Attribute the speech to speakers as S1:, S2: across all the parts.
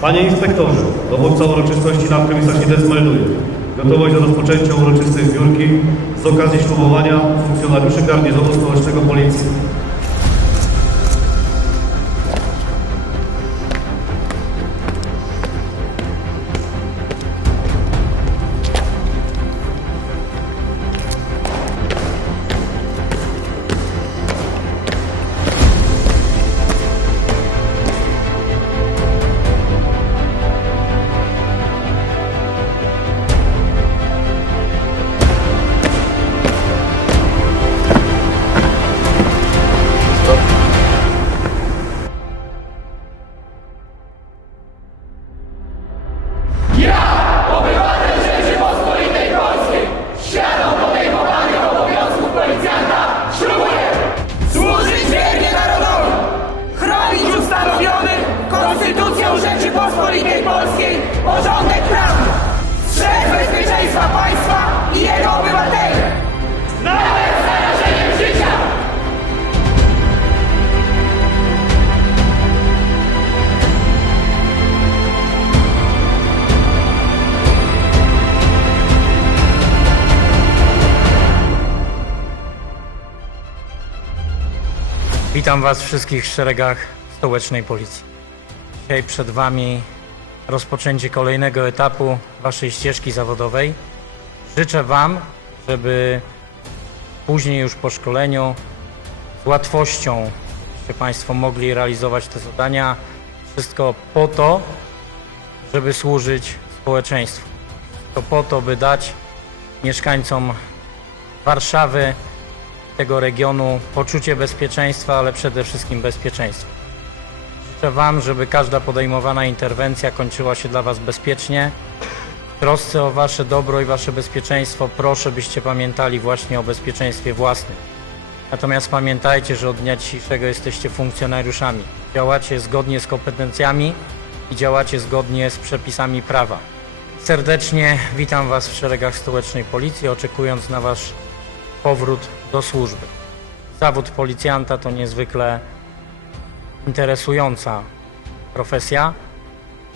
S1: Panie inspektorze, dowódca uroczystości nadkomisarz Ides melduje gotowość do rozpoczęcia uroczystej zbiórki z okazji ślubowania funkcjonariuszy garnizonu stołecznego policji.
S2: Witam Was wszystkich w szeregach stołecznej policji. Dzisiaj przed Wami rozpoczęcie kolejnego etapu Waszej ścieżki zawodowej. Życzę Wam, żeby później już po szkoleniu z łatwością się Państwo mogli realizować te zadania. Wszystko po to, żeby służyć społeczeństwu. To po to, by dać mieszkańcom Warszawy, tego regionu poczucie bezpieczeństwa, ale przede wszystkim bezpieczeństwa. Życzę Wam, żeby każda podejmowana interwencja kończyła się dla Was bezpiecznie. W trosce o Wasze dobro i Wasze bezpieczeństwo proszę, byście pamiętali właśnie o bezpieczeństwie własnym. Natomiast pamiętajcie, że od dnia dzisiejszego jesteście funkcjonariuszami. Działacie zgodnie z kompetencjami i działacie zgodnie z przepisami prawa. Serdecznie witam Was w szeregach stołecznej policji, oczekując na Wasz powrót do służby. Zawód policjanta to niezwykle interesująca profesja.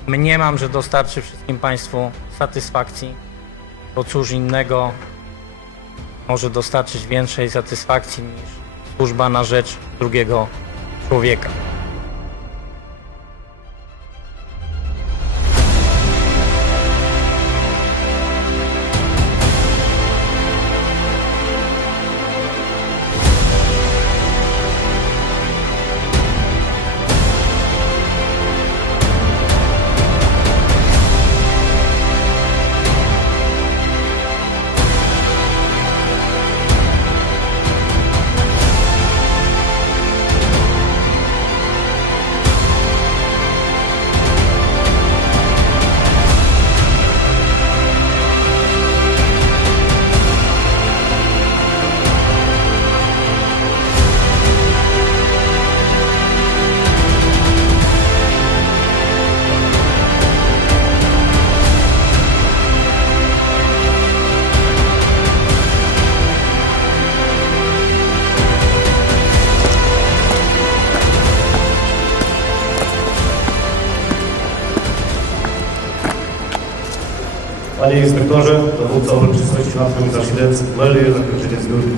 S2: Mniemam, że dostarczy wszystkim Państwu satysfakcji, bo cóż innego może dostarczyć większej satysfakcji niż służba na rzecz drugiego człowieka.
S1: Panie inspektorze, dowódca uroczystości nadkomisarz Ides melduje zakończenie zbiórki.